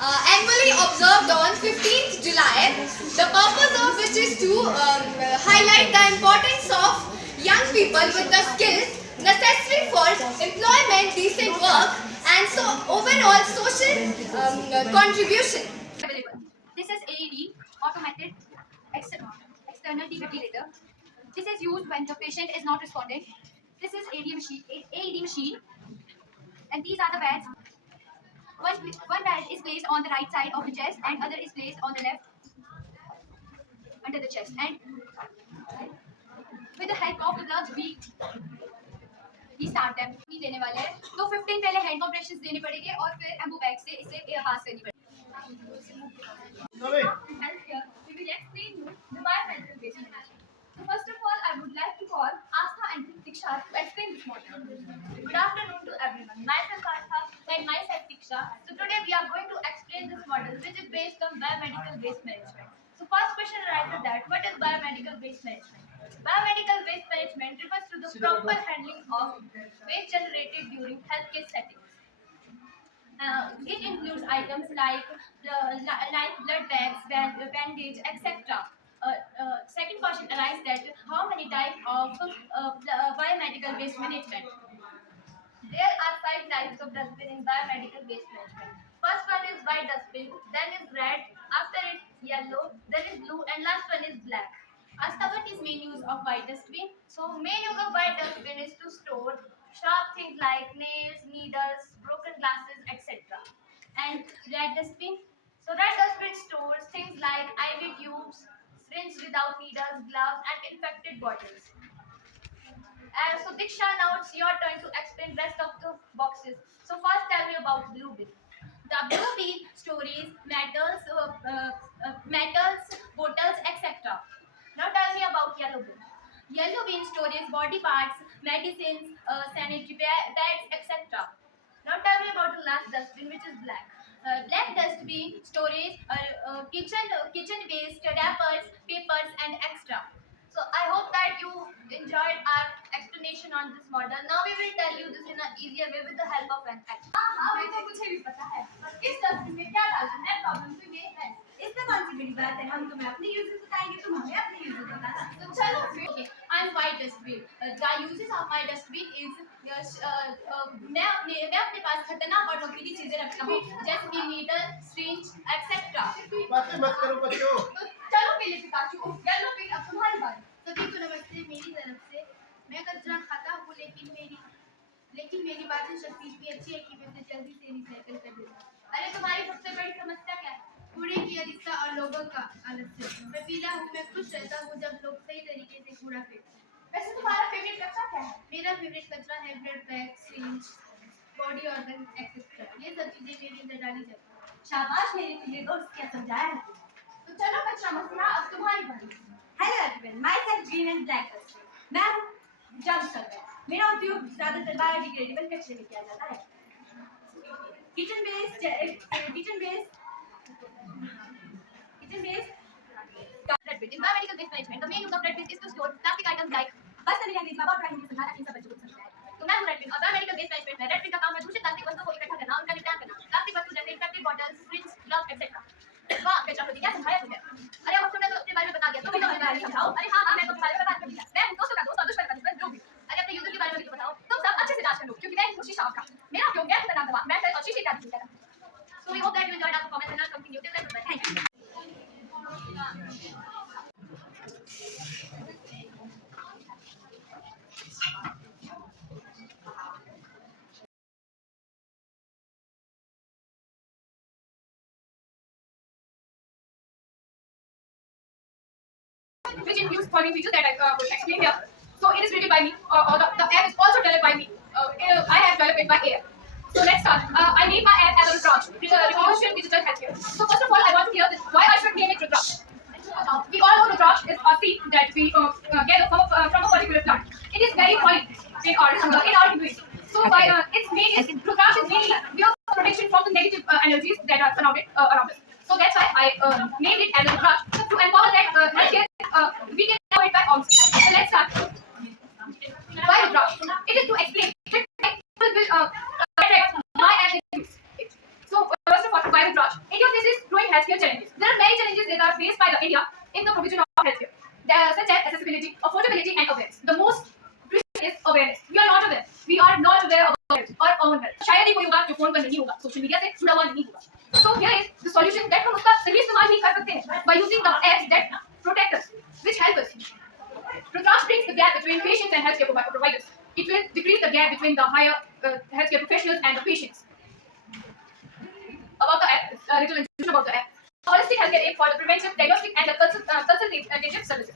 annually observed on 15th July, the purpose of which is to highlight the importance of young people with the skills necessary for employment, decent work, and so overall social contribution. This is AED, automated external defibrillator. This is used when the patient is not responding. This is AED machine, and these are the beds. One bed is placed on the right side of the chest, and other is placed on the left under the chest. And with the help of the gloves, we start them. भी देने वाले हैं, तो 15 पहले hand कॉम्प्रेशंस देने पड़ेंगे और फिर एम्बो बैग से इसे पास करनी पड़ेगी. Healthcare, we will explain you the biomedical waste management. So first of all, I would like to call Astha and Diksha to explain this model. Good afternoon to everyone. Myself Astha and myself Diksha. So today we are going to explain this model which is based on biomedical waste management. So first question arises that what is biomedical waste management? Biomedical waste management refers to the proper handling of waste generated during healthcare settings. It includes items like blood bags, bandage, etc. Second question arises that how many types of biomedical waste management? There are 5 types of dustbin in biomedical waste management. First one is white dustbin, then is red, after it yellow, then is blue, and last one is black. Asta, what is main use of white dustbin? So main use of white dustbin is to store sharp things like nails, needles, broken glasses, etc. And red dustbin? So red dustbin stores things like IV tubes, syringe without needles, gloves, and infected bottles. So Diksha, now it's your turn to explain rest of the boxes. So first tell me about blue bin. The blue bin stores metals, bottles, etc. Now tell me about yellow bin. Yellow bin stores body parts, medicines, sanitary pads, etc. Now tell me about the last dustbin, which is black. Black dustbin stores kitchen waste, wrappers, papers, and extra. So I hope that you enjoyed our explanation on this model. Now we will tell you this in an easier way with the help of an action. हाँ तो मुझे भी पता है. इस dustbin में क्या डालना है? प्रॉब्लम तो ये है. इसमें कौन सी बड़ी बात है? हम तुम्हें अपने यूजेस बताएंगे, तुम हमें अपने यूजेस बताना. तो चलो फिर. Okay, I'm white dustbin. The uses of my dustbin is मैं अपने पास खतरनाक और नुकीली चीजें रखता हूँ, जैसे कि नीडल, syringe, etc. बातें मत करो बच्चों. तो चलो पहले पिकाचू, येलो पिन अब तुम्हारी बारी. सभी को नमस्ते मेरी तरफ से. मैं कचरा खाता हूँ लेकिन मेरी बातें शक्ति इतनी अच्छी है कि मैं इसे जल्दी से रिसाइकिल कर देता हूँ. अरे तुम्हारी सबसे बड़ी समस्या क्या है? कूड़े की अधिकता और लोगों का आलस्य. मैं पीला हूँ, मैं खुश रहता हूँ जब लोग सही तरीके से कूड़ा फेंकते हैं. वैसे तुम्हारा फेवरेट कचरा क्या है? मेरा फेवरेट कचरा है blood bag, syringe, body organ etcetera. ये सब चीजें मेरे अंदर डाली जाती हैं. शाबाश मेरे प्रिय दोस्त, क्या समझाया है. तो चलो कचरा मसला अब तुम्हारी बारी. Hello everyone, my self green and black dustbin. मैं हूँ जम्प कर रहा. मेरा उपयोग ज्यादातर बायोडिग्रेडेबल कचरे में किया जाता है. Kitchen waste Red bin. In biomedical waste management, the main use of red bin is to store plastic items like. बस मैंने अंग्रेजी में बहुत पढ़ाई समझा इन सब बच्चों को समझाया. तो मैं हूँ red bin और biomedical waste management में red bin का काम है दूषित प्लास्टिक वस्तुओं को इकट्ठा करना, उनका निपटान करना. प्लास्टिक वस्तु जैसे infected bottles, syringe, gloves, etc. वाह बेटा, मुझे क्या समझाया तुमने? अरे अब तुमने तो अपने बारे में बता दिया, तुम भी अपने बारे में समझाओ. अरे हाँ मैं तो तुम्हारे बारे में बता दिया. मैं दोस्तों का दोस्त और दुश्मन का दुश्मन जो भी. अरे अपने यूजर के बारे में भी तो बताओ. तुम सब अच्छे से जांच कर लो, क्योंकि मैं हूँ शीशा आपका. मेरा उपयोग गैर खतरनाक दवा, मैं और शीशे का भी करता. So we hope that you enjoyed our performance and learned something new. Till then, goodbye. Thank you. Which includes following features that I will explain here. So it is written by me, or the app is also developed by me. I have developed it by AI. So let's start. I name my app as Rudraj, Revolution Digital Healthcare. So first of all, I want to hear this, why I should name it Rudraj. We all know Rudraj is a seed that we gather from a particular plant. It is very holy in our Hinduism. So by its main is Rudraj is mainly pure protection from the negative energies that are surrounded around us. So that's why I named it as a Rudraj to empower that healthcare. We can know it by OMS. So let's start. Why Rudraj? It is to explain that people will attract my app. So first of all, why Rudraj? It healthcare challenges. There are many challenges that are faced by the India in the provision of healthcare, such as accessibility, affordability, and awareness. The most crucial is awareness. We are not aware. We are not aware of our health or own health. शायद ही कोई होगा जो phone पर नहीं होगा, social media से जुड़ा हुआ नहीं होगा. So here is the solution that हम उसका सही इस्तेमाल ही कर सकते हैं by using the apps that protect us, which help us. Prakash brings the gap between patients and healthcare providers. It will decrease the gap between the higher healthcare professionals and the patients. About the app, little information about the app. Holistic healthcare app for the prevention, diagnostic, and the consultative services.